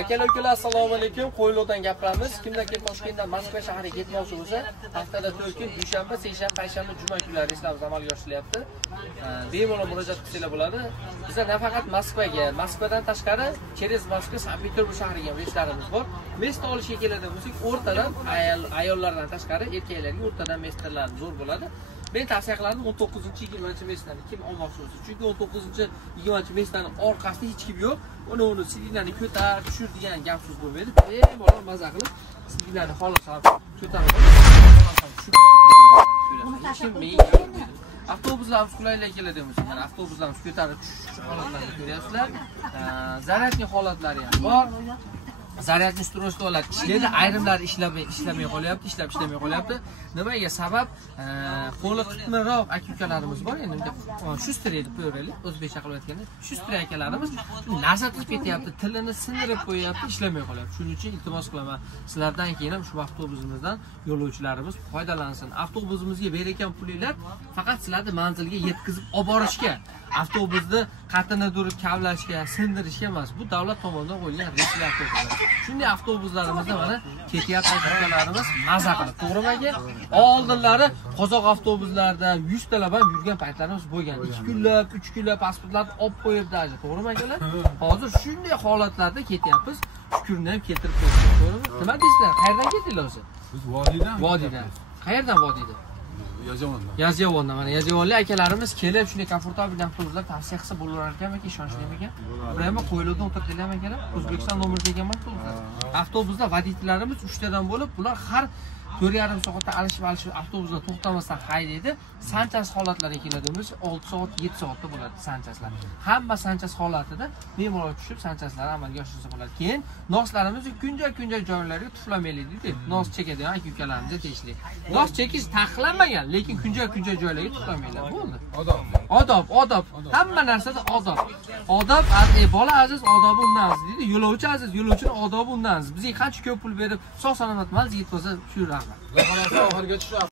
Aka-ukalar, assalomu alaykum. Qo'yliqdan gapiramiz. Kimlar kelib Toshkentdan Moskva shahriga ketmoqchi bo'lsa, haftada 4 kun dushanba, seshanba, payshanba, juma kunlari ishlarimiz amalga oshirilyapti. Bemalol murojaat qilsanglar bo'ladi. Bizlar nafaqat Moskvaga, Moskvadan tashqari Cheres Moskva, Sankt-Peterburg shahriga ham ishlarimiz bor. Mesda olishga keladigan bo'lsak, o'rtadan ayollardan tashqari erkaklarga o'rtadan mesdalar zo'r bo'ladi. Men tavsiya qiladim 19-20 mestani kim olmoqchi bo'lsa. Chunki 19-20 mestani orqasida hech kim yo'q. Uni sidinglarni ko'tar, tushir degan gap so'z bo'lmaydi. Bemalol maza qilib, sidinglarni xohlasan ko'tarib avtobuslarimiz qulaylik keladigan bo'lsa, mana avtobuslarimiz ko'tarib tushish holatlarini ko'ryapsizlar. Zaryadniy holatlari ham bor. Zaryadniy ustroyevlar ishlaydi, ayrimlari ishlamay qolyapti, ishlamay qolyapti. Nimaga sabab? Qo'li qitmirroq aka-ukalarimiz bor, endi Shuster edi ko'raylik, o'zbekcha qilib aytganda, Shuster akalarimiz nasha qilib ketyapti, tilini sindirib qo'yapti, ishlamay qolyapti. Shuning uchun iltimos qilaman, sizlardan keyin ham shu avtobusimizdan yo'lovchilarimiz foydalansin. Avtobusimizga bergan pulinglar faqat sizlarni manzilga yetkazib olib borishga, avtobusni qatini durib kavlashga, sindirishga emas. Bu davlat tomonidan qo'yilgan reyslar to'g'ri. Shunday avtobuslarimizda mana ketyapti aka-ukalarimiz maza qilib. To'g'rimi aka? Oldinlari qozoq avtobuslarida 100 talab ham yurgan paytlarimiz bo'lgan. 2 kunlab, 3 kunlab pasportlarni olib qo'yibdi aja. To'g'rimi akalar? Hozir shunday holatlarda ketyapmiz. Shukurni ham keltirib qo'ydik. To'g'rimi? Nima deysizlar? Qayerdan keldinglar o'zi? Biz Vodiydan. Vodiydan. Qayerdan Vodiydan? Yozyovondan. Mana Yozyovonlik akalarimiz kelib shunday komfortabl avtobuslar tavsiya qilsa bo'lar ekanmi, ishonchli ekan. Burayam Qo'yliqdan o'tirdilar ekan. O'zbekiston nomeriga egan avtobuslar. Avtobusda vodiylarimiz 3 tadan bo'lib, bular har 4,5 soatda alishib avtobuslar to'xtamasdan haydaydi. Sanchas holatlariga keladigan 6 soat, 7 soatda bo'ladi sanchaslar. Hamma sanchas holatida bemalol tushib sanchaslarni amalga oshirsa bo'ladi. Keyin noslarimiz kunja joylarga tuflamaylik deydi. Nos chekadigan aka-ukalarimiz tegishli. Nos chekish taqiqlanmagan, lekin kunja joylarga tuflamaylar. Bo'ldi. Odob. Hamma narsada odob. Odob, bola aziz, odobi undan aziz deydi. Yo'lovchi aziz, yo'lovchining odobi undan aziz. Bizga qancha ko'p pul berib, sog' salomat manzilga yetkazsa shu rahmat. Oxirgacha